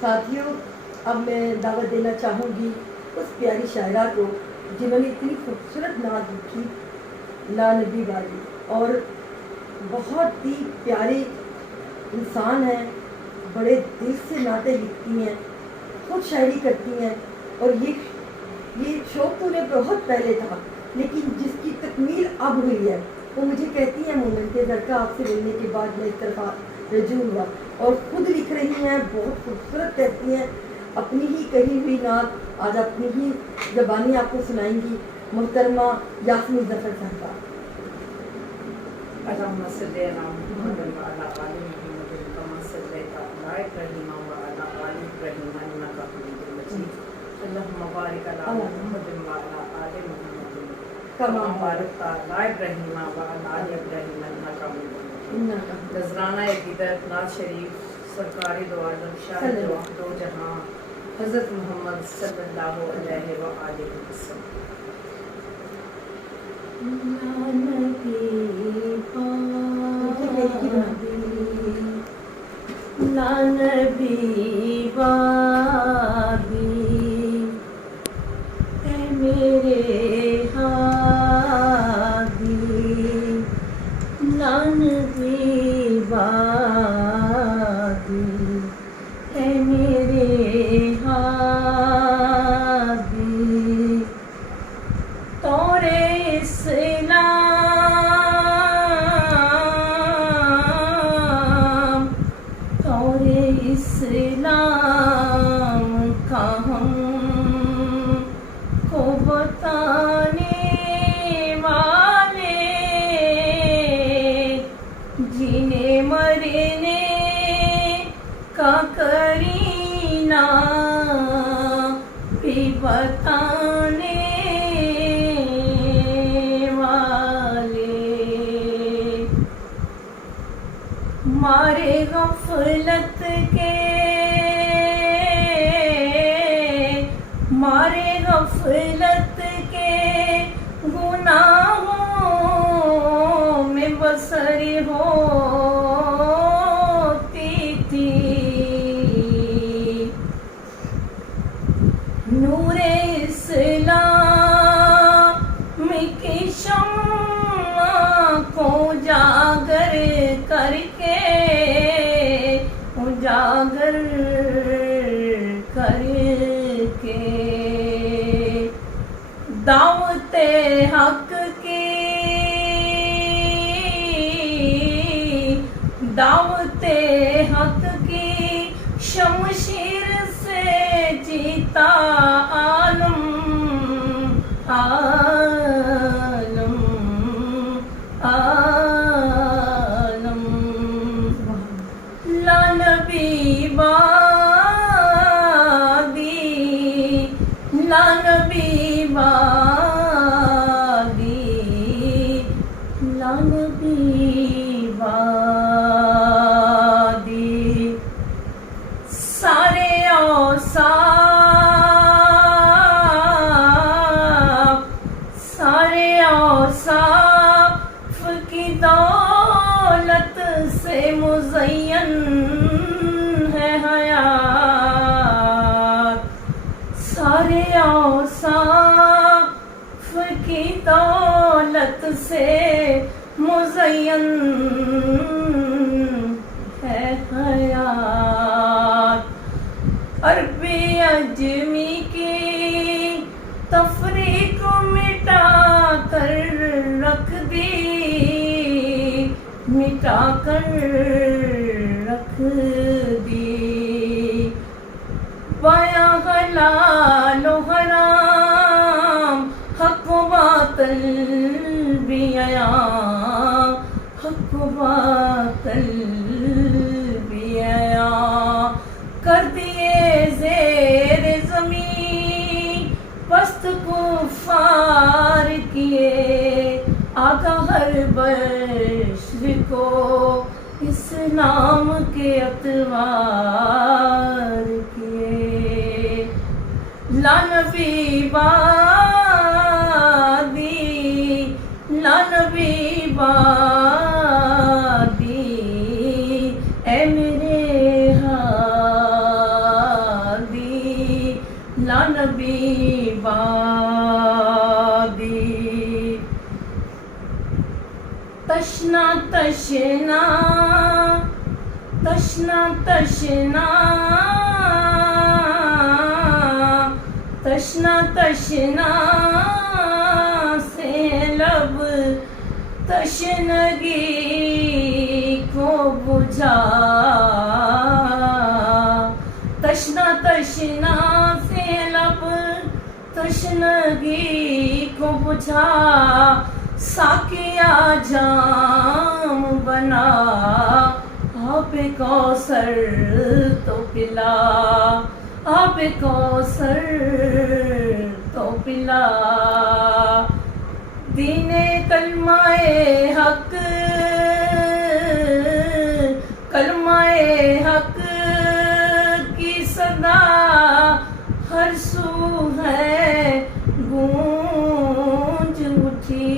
ساتھیوں، اب میں دعوت دینا چاہوں گی اس پیاری شاعرہ کو جنہوں نے اتنی خوبصورت نعت لکھی، لا نبی والی، اور بہت ہی پیارے انسان ہیں، بڑے دل سے نعتیں لکھتی ہیں، خود شاعری کرتی ہیں، اور یہ شوق تو انہیں بہت پہلے تھا لیکن جس کی تکمیل اب ہوئی ہے۔ وہ مجھے کہتی ہیں مومن کے گھر کا آپ سے ملنے کے بعد میں اس طرف رجوع ہوا، اور خود لکھ رہی ہیں، بہت خوبصورت کہتی ہیں، اپنی ہی کہی ہوئی نعت آج اپنی ہی زبانی آپ کو سنائیں گی محترمہ یاسمین ظفر صاحبہ۔ اللهم صل على محمد وعلى آل محمد كما صليت على إبراهيم وعلى آل إبراهيم إنك حميد مجيد اللهم بارك على محمد وعلى آل محمد كما باركت على إبراهيم وعلى آل إبراهيم إنك حميد مجيد۔ نذرانہ عقیدت نعت شریف سرکار دو عالم شاہ دو جہاں حضرت محمد صلی اللہ علیہ وآلہ وسلم۔ لا نبی وادی لا نبی وادی اے میرے ہادی، لا نبی وادی اے میرے ہادی، تورے اسلام کا ہم کو بتانے والے، جینے مرنے کا کرینہ بھی بتانے والے، مارے غفلت کے مارے غفلت کے گناہوں میں بسر ہوتی تھی، نور اسلام کی شمع کو اجاگر کر کے اجاگر کر کے دعوت حق کی دعوت حق کی شمشیر سے جیتا عالم عالم عالم، لا نبی وادی لا نبی وادی لا نبی وادی، سارے اوصاف سارے اوصاف کی دولت سے مزین ہے حیات، سارے اوصاف کی دولت سے مزین ہے حیات، عربی عجمی کی تفریق مٹا کر رکھ دی مٹا کر رکھ دی، بیاں حلال و حرام حق و باطل بھی عیاں حق و باطل بھی عیاں، کر دیے زیر زمین پست کفار کیے، آگاہ ہر بشر کو اسلام کے اتوار کیے، لا نبی وادی لا نبی وادی اے میرے ہاں تشنا تشنا تشنا تشنا تشنا سے لب تشنگی کو بجھا تشنا تشنا سے لب تشنگی کو بجھا ساقیا جام بنا آب کوثر تو پلا آب کوثر تو پلا دین کلمہ حق کلمہ حق کی صدا ہر سو ہے گونج اٹھی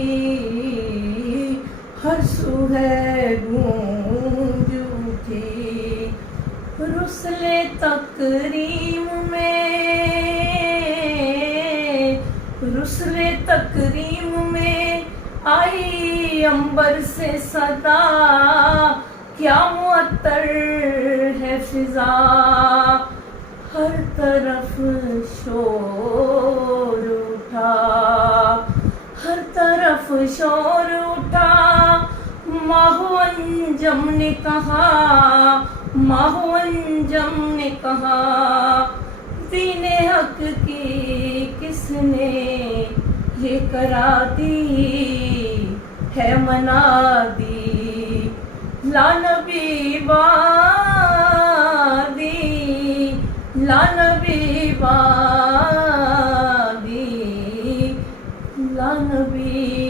ہر سو ہے گونج اٹھی رسل تکریم میں رسل تکریم میں آئی عنبر سے صدا کیا معطر ہے فضا ہر طرف شور اٹھا ہر طرف شور اٹھا ماہ انجم نے کہا ماہ انجم نے کہا دین حق کی کس نے یہ کرا دی ہے منا دی لا نبی وادی لا نبی وادی لا نبی